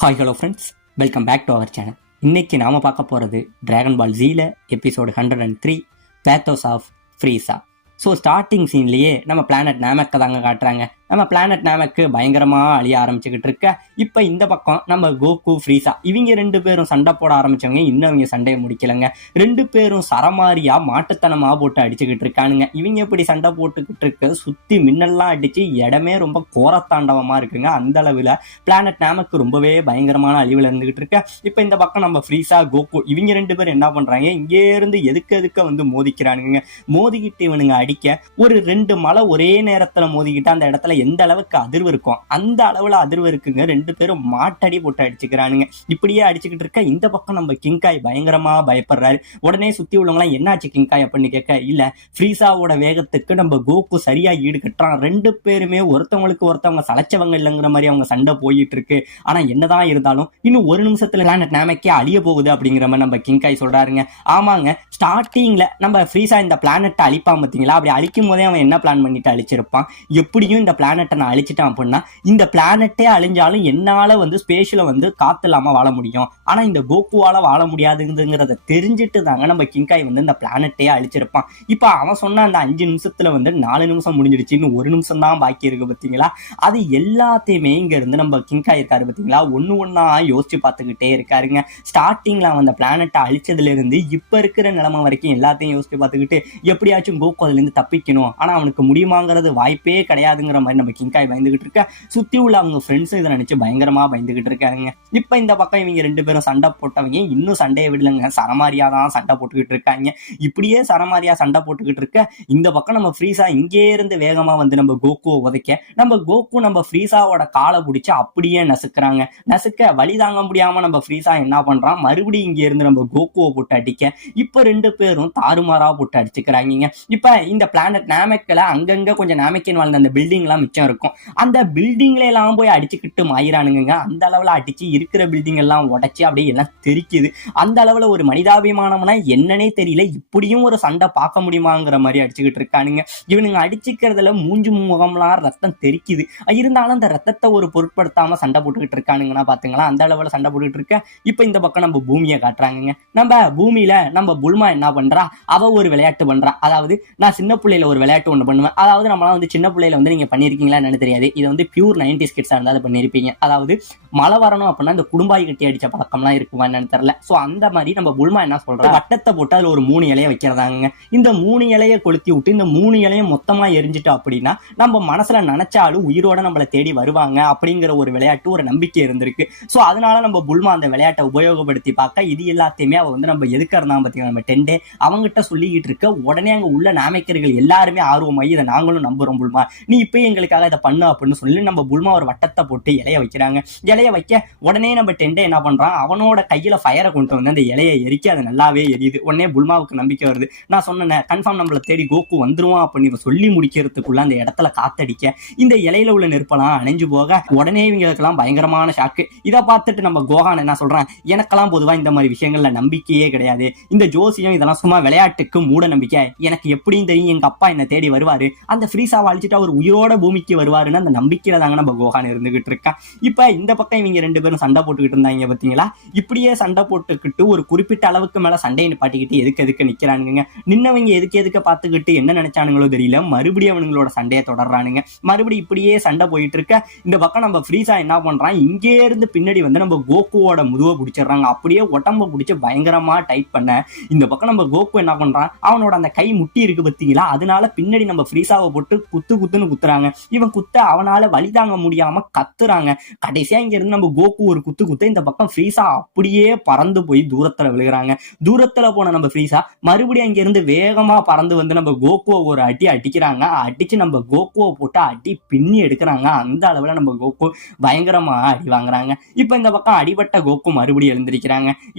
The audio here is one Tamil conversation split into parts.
Hi hello friends, welcome back to our channel. இன்னைக்கு நாம பார்க்க போகிறது டிராகன் பால் ஜீல episode 103 pathos of Frieza. So starting சீன்லேயே நம்ம பிளானட் நாமக்கை தாங்க காட்டுறாங்க. நம்ம பிளானட் நாமக்கு பயங்கரமாக அழிய ஆரம்பிச்சுக்கிட்டு இருக்க. இப்போ இந்த பக்கம் நம்ம கோகு ஃப்ரீசா இவங்க ரெண்டு பேரும் சண்டை போட ஆரம்பிச்சவங்க. இன்னும் அவங்க சண்டையை முடிக்கலைங்க. ரெண்டு பேரும் சரமாரியா மாட்டுத்தனமாக போட்டு அடிச்சுக்கிட்டு இருக்கானுங்க. இவங்க எப்படி சண்டை போட்டுக்கிட்டு இருக்க சுற்றி மின்னல்லாம் அடிச்சு இடமே ரொம்ப கோரத்தாண்டவமாக இருக்குங்க. அந்த அளவில் பிளானட் நாமக்கு ரொம்பவே பயங்கரமான அழிவில் இருந்துகிட்டு இருக்க. இப்போ இந்த பக்கம் நம்ம ஃப்ரீசா கோகு இவங்க ரெண்டு பேரும் என்ன பண்றாங்க, இங்கே இருந்து எதுக்கு வந்து மோதிக்கிறானுங்க. மோதிக்கிட்டு இவனுங்க அடிக்க ஒரு ரெண்டு மலை ஒரே நேரத்தில் மோதிக்கிட்டு அந்த இடத்துல எந்த அளவுக்கு அதிர்வு இருக்கும் அந்த அளவுல அதிர்வு இருக்குங்க. ரெண்டு பேரும் மாட்டடி போட்டு அடிச்சுக்கிறானுங்க. இப்படியே அடிச்சுக்கிட்டு இருக்க இந்த பக்கம் நம்ம கிங்காய் பயங்கரமா பயப்படுறாரு. உடனே சுத்தி உள்ளவங்களாம் என்னாச்சு கிங்காய் அப்படின்னு கேட்க, இல்ல ஃப்ரீசாவோட வேகத்துக்கு நம்ம கோகு சரியா ஈடு கட்டுறான். ரெண்டு பேருமே ஒருத்தவங்களுக்கு ஒருத்தவங்க சளைச்சவங்க இல்லைங்கிற மாதிரி அவங்க சண்டை போயிட்டு இருக்கு. ஆனா என்னதான் இருந்தாலும் இன்னும் ஒரு நிமிஷத்துல பிளானட் நாமக்கே அழிய போகுது அப்படிங்கிற மாதிரி நம்ம கிங்காய் சொல்றாருங்க. ஆமாங்க, ஸ்டார்டிங்ல நம்ம ஃப்ரீசா இந்த பிளானட்டை அழிப்பான் பார்த்தீங்களா, அப்படி அழிக்கும் போதே அவன் என்ன பிளான் பண்ணிட்டு அழிச்சிருப்பான், எப்படியும் இந்த பிளானட்டை நான் அழிச்சிட்டான் அப்படின்னா இந்த பிளானட்டே அழிஞ்சாலும் என்னால வந்து ஸ்பேஸ்ல வந்து காத்து இல்லாம வாழ முடியும், ஆனா இந்த கோகுவால வாழ முடியாதுங்கிறத தெரிஞ்சுட்டு தாங்க நம்ம கிங்காய் வந்து இந்த பிளானட்டே அழிச்சிருப்பான். இப்ப அவன் சொன்ன அந்த 5 நிமிஷத்துல வந்து 4 நிமிஷம் முடிஞ்சிருச்சு, இன்னும் 1 நிமிஷம் தான் பாக்கி இருக்கு பார்த்தீங்களா. அது எல்லாத்தையுமே இங்க இருந்து நம்ம கிங்காய் இருக்காரு பார்த்தீங்களா, ஒண்ணா யோசிச்சு பார்த்துக்கிட்டே இருக்காருங்க. ஸ்டார்டிங்ல அவன் அந்த பிளானட்டை அழிச்சதுல இருந்து இப்ப இருக்கிற நிலைமை வரைக்கும் எல்லாத்தையும் யோசிச்சு பார்த்துக்கிட்டு எப்படியாச்சும் கோகு அதுல இருந்து தப்பிக்கணும், ஆனா அவனுக்கு முடியுமாங்கிறது வாய்ப்பே கிடையாதுங்கிற மாதிரி நம்ம கிங்காய் பயந்துகிட்டு இருக்க. சுத்தி உள்ள அவங்க ஃப்ரெண்ட்ஸும் இதை நினைச்சு பயங்கரமா பயந்துகிட்டு இருக்காங்க. இப்ப இந்த பக்கம் இவங்க ரெண்டு பேரும் சண்டை போட்டவங்க இன்னும் சண்டையை விடலங்க, சரமாரியா தான் சண்டை போட்டுக்கிட்டு இருக்காங்க. இப்படியே சரமாரியா சண்டை போட்டுக்கிட்டு இருக்க இந்த பக்கம் நம்ம ஃப்ரீசா இங்கே இருந்து வேகமா வந்து நம்ம கோகுவை உதைக்க நம்ம கோகு நம்ம ஃப்ரீசாவோட காலை பிடிச்சு அப்படியே நசுக்க வழி தாங்க முடியாம நம்ம ஃப்ரீசா என்ன பண்றான், மறுபடியும் இங்க இருந்து நம்ம கோகுவை போட்டு அடிக்க இப்ப ரெண்டு பேரும் தாறுமாறா போட்டு அடிச்சுக்கிறாங்க. இப்ப இந்த பிளானட் நாமக்கல அங்கங்க கொஞ்சம் நாமக்கன் வாழ்ந்த அந்த பில்டிங் எல்லாம் மிச்சம் இருக்கும், அந்த பில்டிங்ல எல்லாம் போய் அடிச்சுக்கிட்டு மாயிரானுங்க. அந்த அளவுல அடிச்சு இருக்கிற பில்டிங் எல்லாம் உடைச்சு அப்படியே எல்லாம் தெரிக்குது. அந்த அளவுல ஒரு மனிதாபிமானம்னா என்னன்னே தெரியல, இப்படியும் ஒரு சண்டை பார்க்க முடியுமாங்கிற மாதிரி அடிச்சுக்கிட்டு இருக்கானுங்க. இவனுங்க அடிச்சுக்கிறதுல மூஞ்சு முகம்லாம் ரத்தம் தெரிக்குது. இருந்தாலும் அந்த ரத்தத்தை ஒரு பொருட்படுத்தாம சண்டை போட்டுக்கிட்டு இருக்கானுங்கன்னா பாத்துங்களா, அந்த அளவுல சண்டை போட்டுக்கிட்டு இருக்க. இப்ப இந்த பக்கம் நம்ம பூமியை காட்டுறாங்க. நம்ம பூமியில நம்ம புல்மா என்ன பண்றா, அவ ஒரு விளையாட்டு பண்றா. அதாவது நான் சின்ன பிள்ளையில ஒரு விளையாட்டு ஒண்ணு பண்ணுவேன். அதாவது நம்மளாம் வந்து சின்ன பிள்ளையில வந்து நீங்க பண்ணிருக்கீங்களா என்ன தெரியாது, இது வந்து பியூர் 90s கிட்ஸா இருந்தா அதை பண்ணிருப்பீங்க. அதாவது மழை வரணும் அப்படின்னா இந்த குடும்பாய் கட்டி அடிச்ச பழக்கம்லாம் இருக்குமா என்னன்னு தெரியல. சோ அந்த மாதிரி நம்ம புல்மா என்ன சொல்றோம், வட்டத்தை போட்டு அதுல ஒரு 3 இலையை வைக்கிறதாங்க. இந்த 3 இலையை கொளுத்தி விட்டு இந்த 3 இலையும் மொத்தமா எரிஞ்சிட்டோம் அப்படின்னா நம்ம மனசுல நினைச்சாலும் உயிரோட நம்மளை தேடி வருவாங்க அப்படிங்கிற ஒரு விளையாட்டு ஒரு நம்பிக்கை இருந்திருக்கு. சோ அதனால நம்ம புல்மா அந்த விளையாட்டை உபயோகப்படுத்தி பார்க்க இது எல்லாத்தையுமே அவ வந்து நம்ம எதுக்கிறதா பாத்தீங்கன்னா நம்ம டெண்டே அவங்ககிட்ட சொல்லிக்கிட்டு இருக்க. உடனே அங்க உள்ள நாமக்கர்கள் எல்லாருமே ஆர்வமாகி இதை நாங்களும் நம்புறோம் புல்மா, நீ இப்ப எங்களுக்காக இதை பண்ணு அப்படின்னு சொல்லி நம்ம புல்மா ஒரு வட்டத்தை போட்டு இலைய வைக்கிறாங்க. இலைய வைக்க உடனே நம்ம டெண்டே என்ன பண்றான், அவனோட கையில ஃபயரை கொண்டு வந்து அந்த இலையை எரிக்க அது நல்லாவே எரியுது. உடனே புல்மாவுக்கு நம்பிக்கை வருது, நான் சொன்னேன் கன்ஃபார்ம் நம்மளை தேடி கோகு வந்துருவான் அப்படின்னு சொல்லி முடிக்கிறதுக்குள்ள அந்த இடத்துல காத்தடிக்க இந்த இலையில உள்ள நெருப்பெல்லாம் அணைஞ்சு போக உடனே இவங்களுக்கெல்லாம் பயங்கரமான ஷாக்கு. இதை பார்த்துட்டு நம்ம கோகான் என்ன சொல்றான், எனக்கெல்லாம் பொதுவா இந்த மாதிரி விஷயங்கள்ல நம்பிக்கையே கிடையாது, இந்த ஜோசியம் இதெல்லாம் சும்மா விளையாட்டுக்கு மூட நம்பிக்கை, எனக்கு எப்படியும் தெரியும் எங்க அப்பா என்ன தேடி வருவாரு, அந்த ஃப்ரீசா அழிச்சிட்டு அவர் உயிரோட பூமிக்கு வருவாருன்னு அந்த நம்பிக்கையில தாங்க நம்ம கோகான் இருந்துகிட்டு இருக்கான். இப்ப இந்த பக்கம் இவங்க ரெண்டு பேரும் சண்டை போட்டுக்கிட்டு இருந்தாங்க பாத்தீங்களா. இப்படியே சண்டை போட்டுக்கிட்டு ஒரு குறிப்பிட்ட அளவுக்கு மேல சண்டையை நிப்பாட்டிக்கிட்டு எதுக்கு நிக்கிறானுங்க. நின்னவங்க எதுக்கு பார்த்துக்கிட்டு என்ன நினைச்சானுங்களோ தெரியல, மறுபடியும் அவங்களோட சண்டையை தொடர்றானுங்க. மறுபடியும் இப்படியே சண்டை போயிட்டு இருக்க இந்த பக்கம் நம்ம ஃப்ரீசா என்ன பண்றான், இங்கே இருந்து பின்னாடி வந்து நம்ம கோகுவோட முதுவை பிடிச்சிடுறாங்க. அப்படியே உடம்ப பிடிச்சி பயங்கரமா டைட் பண்ண இந்த பக்கம் நம்ம கோகு என்ன பண்றான், அவனோட அந்த கை முட்டி இருக்கு பாத்தீங்களா, அதனால பின்னாடி நம்ம ஃப்ரீசாவை போட்டு குத்துன்னு குத்துறாங்க. இவன் குத்த அவனால வழி தாங்க முடியாம கத்துறாங்க. கடைசியா இங்க இருந்து நம்ம கோகு ஒரு குத்து இந்த பக்கம் ஃப்ரீசா அப்படியே பறந்து போய் தூரத்துல விழுகிறாங்க. தூரத்துல போன நம்ம ஃப்ரீசா மறுபடியும் அங்க இருந்து வேகமா பறந்து வந்து நம்ம கோகுவை ஒரு அடி அடிக்கிறாங்க. அடிச்சு நம்ம கோகுவை போட்டு அடி பின்னி எடுக்கிறாங்க. அந்த அளவுல நம்ம கோகு பயங்கரமா அடி வாங்குறாங்க. இப்ப இந்த பக்கம் அடிபட்ட கோகு மறுபடியும்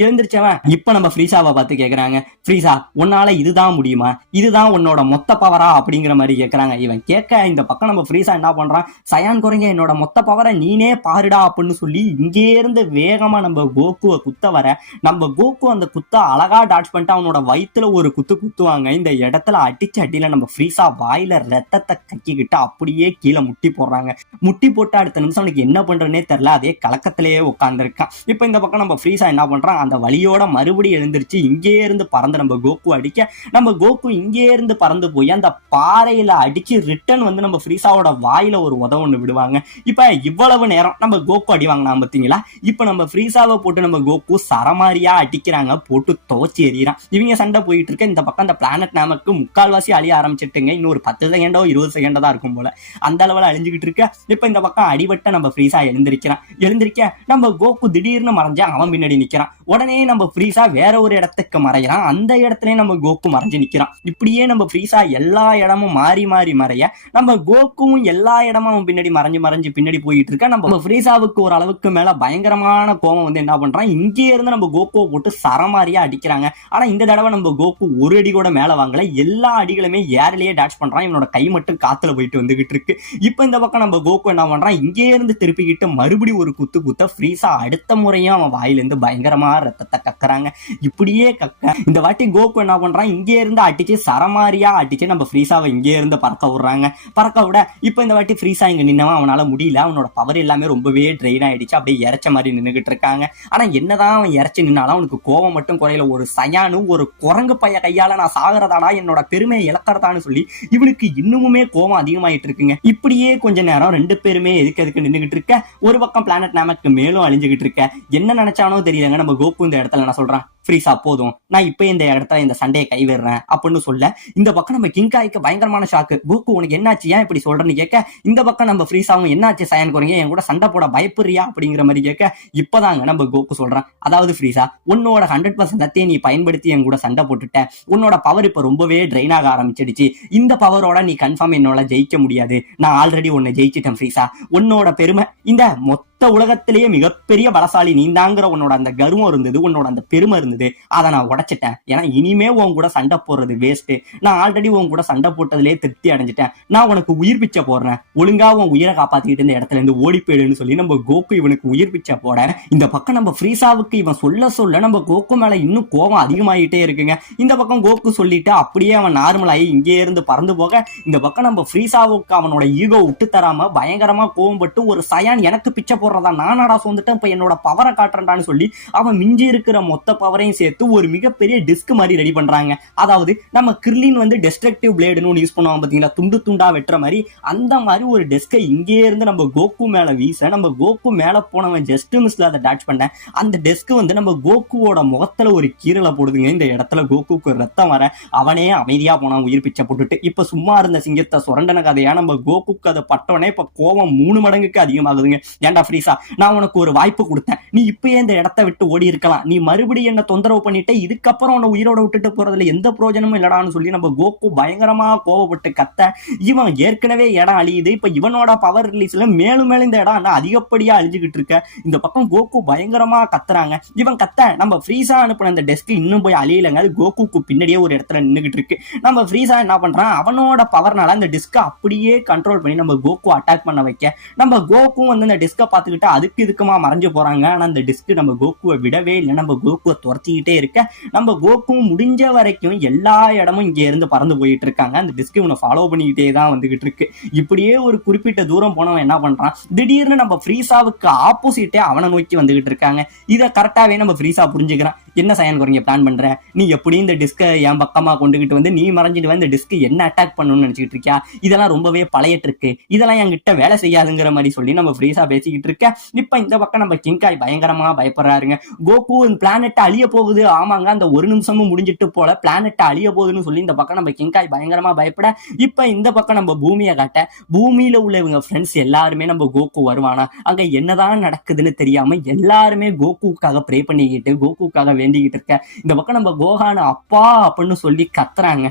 எழுந்திருச்சவன் இப்ப நம்ம ஃப்ரீசாவை பார்த்து கேக்குறாங்க, ஃப்ரீசா உன்னால இதுதான் முடியுமா, இதுதான் உன்னோட மொத்த பவரா அப்படிங்கிற மாதிரி கேட்கறாங்க. இவன் கேட்க இந்த பக்கம் நம்ம ஃப்ரீஸா என்ன பண்றான், சயான் குறைங்க என்னோட மொத்த பவரை நீனே பாருடா அப்படின்னு சொல்லி இங்கே இருந்து வேகமா நம்ம கோகுவை குத்த வர நம்ம கோகு அந்த குத்த அழகா டாட்ச் பண்ணிட்டு அவனோட வயித்துல ஒரு குத்துவாங்க. இந்த இடத்துல அடிச்ச அடியில நம்ம ஃப்ரீஸா வாயில ரத்தத்தை கக்கிக்கிட்டு அப்படியே கீழே முட்டி போடுறாங்க. முட்டி போட்டு அடுத்த நிமிஷம் அவனுக்கு என்ன பண்றதுனே தெரியல, அதே கலக்கத்திலேயே உட்காந்துருக்கான். இப்ப இந்த பக்கம் நம்ம ஃப்ரீஸா என்ன பண்றான், அந்த வலியோட மறுபடியும் எழுந்திருச்சு இங்கே இருந்து பறந்து நம்ம கோகு அடிக்க நம்ம கோகு இங்கே இருந்து பறந்து போய் அந்த பாறையில அடிச்சு ரிட்டர்ன் வந்து நம்ம ஃப்ரீஸாவோட வாயில ஒரு உதவு விடுவாங்க. இப்ப இவ்வளவு நேரம் நம்ம கோகு அடி வாங்கினா பாத்தீங்களா, இப்ப நம்ம ஃப்ரீஸாவை போட்டு நம்ம கோகு சரமாரியா அடிக்கிறாங்க, போட்டு துவச்சி எறிகிறான். இவங்க சண்டை போயிட்டு இருக்க இந்த பக்கம் அந்த பிளானட் நமக்கு முக்கால்வாசி அழிய ஆரம்பிச்சிட்டுங்க. இன்னும் ஒரு 10 செகண்டோ 20 செகண்டோ தான் இருக்கும் போல, அந்த அளவுல அழிஞ்சுக்கிட்டு இருக்க. இப்ப இந்த பக்கம் அடிபட்ட நம்ம ஃப்ரீஸா எழுந்திருக்க நம்ம கோகு திடீர்னு மறைஞ்சா அவன் பின்னாடி நிக்கிறான். உடனே நம்ம ஃப்ரீஸா வேற ஒரு இடத்துக்கு மறைகிறான், அந்த இடத்துல நம்ம கோகு மறைஞ்சு நிக்கிறான். இப்படியே நம்ம ஃப்ரீஸா எல்லா இடமும் மாறி மாறி மறைய நம்ம கோகுவும் எல்லா இடமும் அவன் பின்னாடி மறைஞ்சு பின்னாடி போயிட்டு இருக்க. நம்ம ஃப்ரீஸாவுக்கு ஒரு அளவுக்கு மேல பயங்கரமான கோபம் வந்து என்ன பண்றான், இங்கே இருந்து நம்ம கோகுவை போட்டு சரமாரியா அடிக்கிறாங்க. ஆனா இந்த தடவை நம்ம கோகு ஒரு அடி கூட மேல வாங்கல, எல்லா அடிகளுமே ஏர்லயே டாட்ச் பண்றான். இவனோட கை மட்டும் காத்துல போயிட்டு வந்துகிட்டு இருக்கு. இப்ப இந்த பக்கம் நம்ம கோகு என்ன பண்றான், இங்கே இருந்து திருப்பிக்கிட்டு மறுபடியும் ஒரு குத்த ஃப்ரீஸா அடுத்த முறையும் அவன் வாயிலிருந்து பயங்கரமா ரத்தத்தை கக்குறாங்க. இப்படியே கக்க இந்த வாட்டி கோகு என்ன பண்றான், இங்கே இருந்து அடிச்சு சரமாரியா அடிச்சு நம்ம ஃப்ரீஸாவை இங்கே இருந்து பறக்க விட இப்ப இந்த வாட்டி ஃப்ரீஸா இங்க நின்னவன் அவனால முடியல, அவனோட பவர் எல்லாமே ரொம்பவே ட்ரெயின் ஆயிடுச்சு, அப்படியே இறைச்ச மாதிரி நின்னுகிட்டு இருக்காங்க. ஆனா என்னதான் அவன் இறைச்சி நின்னாலும் அவனுக்கு கோவம் மட்டும் குறையில. ஒரு சயானு ஒரு குரங்கு பைய கையால நான் சாகிறதாடா, என்னோட பெருமையை இழக்கிறதான்னு சொல்லி இவனுக்கு இன்னுமுமே கோவம் அதிகமாயிட்டு இருக்குங்க. இப்படியே கொஞ்ச நேரம் ரெண்டு பேருமே எதுக்கு நின்றுகிட்டு இருக்க. ஒரு பக்கம் பிளானட் நமக்கு மேலும் அழிஞ்சுகிட்டு இருக்க. என்ன நினைச்சானோ தெரியலங்க, நம்ம கோகு இந்த இடத்துல என்ன சொல்றான், ஃப்ரீஸா போதும், நான் இப்ப இந்த இடத்துல இந்த சண்டையை கைவிடுறேன் அப்படின்னு சொல்ல இந்த பக்கம் நம்ம கிங்காய்க்கு பயங்கரமான ஷாக்கு. கோகு உனக்கு என்னாச்சு, ஏன் இப்படி சொல்றேன்னு கேட்க, இந்த பக்கம் நம்ம ஃப்ரீஸாவும் என்னாச்சு சயான் குறைங்க, என் கூட சண்டை போட பயப்படுறியா அப்படிங்கிற மாதிரி கேட்க, இப்பதாங்க நம்ம கோகு சொல்றான், அதாவது ஃப்ரீஸா உன்னோட 100% சக்தியை நீ பயன்படுத்தி என் கூட சண்டை போட்டுட்ட, உன்னோட பவர் இப்ப ரொம்பவே ட்ரெயின் ஆக ஆரம்பிச்சிடுச்சு, இந்த பவரோட நீ கன்ஃபார்ம் என்னோட ஜெயிக்க முடியாது, நான் ஆல்ரெடி உன்னை ஜெயிச்சிட்டேன் ஃப்ரீஸா, உன்னோட பெருமை இந்த மொத்த உலகத்திலேயே மிகப்பெரிய பலசாலி நீந்தாங்கிற உன்னோட அந்த கர்வம் இருந்தது, உன்னோட அந்த பெருமை இருந்தது, அதை நான் உடைச்சிட்டேன். ஏன்னா இனிமே உன் கூட சண்டை போடுறது வேஸ்ட், நான் ஆல்ரெடி உன் கூட சண்டை போட்டதுலேயே திருப்தி அடைஞ்சிட்டேன், நான் உனக்கு உயிர் பிச்சை போடுறேன், ஒழுங்கா உன் உயிரை காப்பாத்திக்கிட்டு இந்த இடத்துல இருந்து ஓடி போயிடுன்னு சொல்லி நம்ம கோகு இவனுக்கு உயிர் பிச்சை போட இந்த பக்கம் நம்ம ஃப்ரீஸாவுக்கு இவன் சொல்ல நம்ம கோகு மேல இன்னும் கோபம் அதிகமாயிட்டே இருக்குங்க. இந்த பக்கம் கோகு சொல்லிட்டு அப்படியே அவன் நார்மலாகி இங்கே இருந்து பறந்து போக இந்த பக்கம் நம்ம ஃப்ரீஸாவுக்கு அவனோட ஈகோ விட்டு தராம பயங்கரமா கோவப்பட்டு ஒரு சயான் எனக்கு பிச்சை போடுறதா, நானாடா சொந்துட்டேன், இப்ப என்னோட பவரை காட்டுறேன்டான்னு சொல்லி அவன் மிஞ்சி இருக்கிற மொத்த பவரையும் சேர்த்து ஒரு மிகப்பெரிய டிஸ்க் மாதிரி ரெடி பண்றாங்க. அதாவது நம்ம கிர்லின் வந்து டெஸ்ட்ரக்டிவ் பிளேடுன்னு யூஸ் பண்ணுவாங்க பாத்தீங்களா, துண்டு துண்டா வெட்டுற மாதிரி, அந்த மாதிரி ஒரு டெஸ்கை இங்கே இருந்து நம்ம கோகு மேல வீச நம்ம கோகு மேல போனவன் ஜஸ்ட் மிஸ்ல அதை டாச் பண்ண அந்த டெஸ்க் வந்து நம்ம கோகுவோட முகத்துல ஒரு கீரலை போடுதுங்க. இந்த இடத்துல கோகுக்கு ரத்தம் வர அவனே அமைதியா போனான் உயிர் பிச்சை போட்டுட்டு. இப்ப சும்மா இருந்த சிங்கத்தை சுரண்டன கதையா நம்ம கோகுக்கு அதை பட்டவனே இப்ப கோவம் 3 மடங்குக்கு அதிகமாகுதுங்க. ஏன்டா ஃப்ரீஸா, நான் உனக்கு ஒரு வாய்ப்பு கொடுத்தேன், நீ இப்பயே இந்த இடத்தை விட்டு ஓடி இருக்கலாம், நீ மறுபடியும் என்ன தொந்தரவு பண்ணிட்டு இதுக்கப்புறம் உன்னை உயிரோட விட்டுட்டு போறதுல எந்த பிரயோஜனமும் இல்லடான்னு சொல்லி நம்ம கோகு பயங்கரமா கோவப்பட்டு கத்த, இவன் ஏற்கனவே இடம் அழியுது, இப்ப இவனோட பவர் ரிலீஸ்ல மேலும் மேலும் இந்த இடம் அதிகப்படியா அழிஞ்சுக்கிட்டு இருக்க. இந்த பக்கம் கோகு பயங்கரமா கத்துறாங்க. இவன் கத்த நம்ம ஃப்ரீஸா அனுப்பின அந்த டெஸ்க் இன்னும் போய் அழியலங்க, அது கோகுக்கு பின்னாடியே ஒரு இடத்துல நின்றுகிட்டு இருக்கு. நம்ம ஃப்ரீஸா என்ன பண்றான், அவனோட பவர்னால அந்த டிஸ்கை அப்படியே கண்ட்ரோல் பண்ணி நம்ம கோகு அட்டாக் பண்ண வைக்க நம்ம கோகு வந்து அந்த டிஸ்கை பார்த்துக்கிட்டு அதுக்கு இதுக்குமா மறைஞ்சு போறாங்க. ஆனா அந்த டிஸ்க் நம்ம கோகுவை விடவே இல்லை, நம்ம கோகுவை துரத்திக்கிட்டே இருக்க நம்ம கோகுவும் முடிஞ்ச வரைக்கும் எல்லா இடமும் இங்க இருந்து பறந்து போயிட்டு இருக்காங்க. அந்த டிஸ்க் இவனை ஃபாலோ பண்ணிக்கிட்டே தான் வந்துகிட்டு இருக்கு. இப்படியே ஒரு குறிப்பிட்ட தூரம் போனவன் என்ன பண்றான், திடீர்னு நம்ம ஃப்ரீஸாவுக்கு ஆப்போசிட்டே அவனை நோக்கி வந்துகிட்டு இருக்காங்க. இதை கரெக்டாவே நம்ம ஃப்ரீஸா புரிஞ்சுக்கிறான். என்ன சயான் குறைங்க பிளான் பண்ற, நீ எப்படி இந்த டிஸ்கை என் பக்கமா கொண்டுகிட்டு வந்து நீ மறைஞ்சிட்டு வந்து டிஸ்க் என்ன அட்டாக் பண்ணணும்னு நினைச்சிட்டு இருக்கியா, இதெல்லாம் ரொம்பவே பழைய ட்ரிக்கு, இதெல்லாம் என்கிட்ட வேலை செய்யாதுங்கிற மாதிரி சொல்லி நம்ம ஃப்ரீஸா பேசிக்கிட்டு இருக்க. இப்ப இந்த பக்கம் நம்ம கிங்காய் பயங்கரமா பயப்படுறாருங்க. கோகு பிளானட் அழிய போகுது, ஆமாங்க அந்த ஒரு நிமிஷமும் முடிஞ்சிட்டு போல பிளானட் அழிய போகுதுன்னு சொல்லி இந்த பக்கம் நம்ம கிங்காய் பயங்கரமா பயப்பட இப்ப இந்த பக்கம் நம்ம பூமியை காட்ட பூமியில உள்ள இவங்க ஃப்ரெண்ட்ஸ் எல்லாருமே நம்ம கோகு வருவானா, அங்க என்னதான் நடக்குதுன்னு தெரியாம எல்லாருமே கோகுக்காக ப்ரே பண்ணிக்கிட்டு கோகுக்காக வேண்டிக்கிட்டு இருக்க. இந்த பக்கம் நம்ம கோகான அப்பா அப்படின்னு சொல்லி கத்துறாங்க.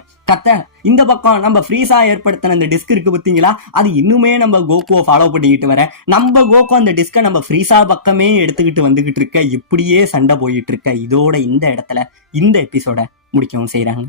இந்த பக்கம் நம்ம ஃப்ரீஸா ஏற்படுத்தின அந்த டிஸ்க் இருக்கு பாத்தீங்களா, அது இன்னுமே நம்ம கோகுவை ஃபாலோ பண்ணிக்கிட்டு வர நம்ம கோகு அந்த டிஸ்கை நம்ம ஃப்ரீஸா பக்கமே எடுத்துக்கிட்டு வந்துகிட்டு இருக்க. இப்படியே சண்டை போயிட்டு இருக்க. இதோட இந்த இடத்துல இந்த எபிசோட முடிக்கவும் செய்யறாங்க.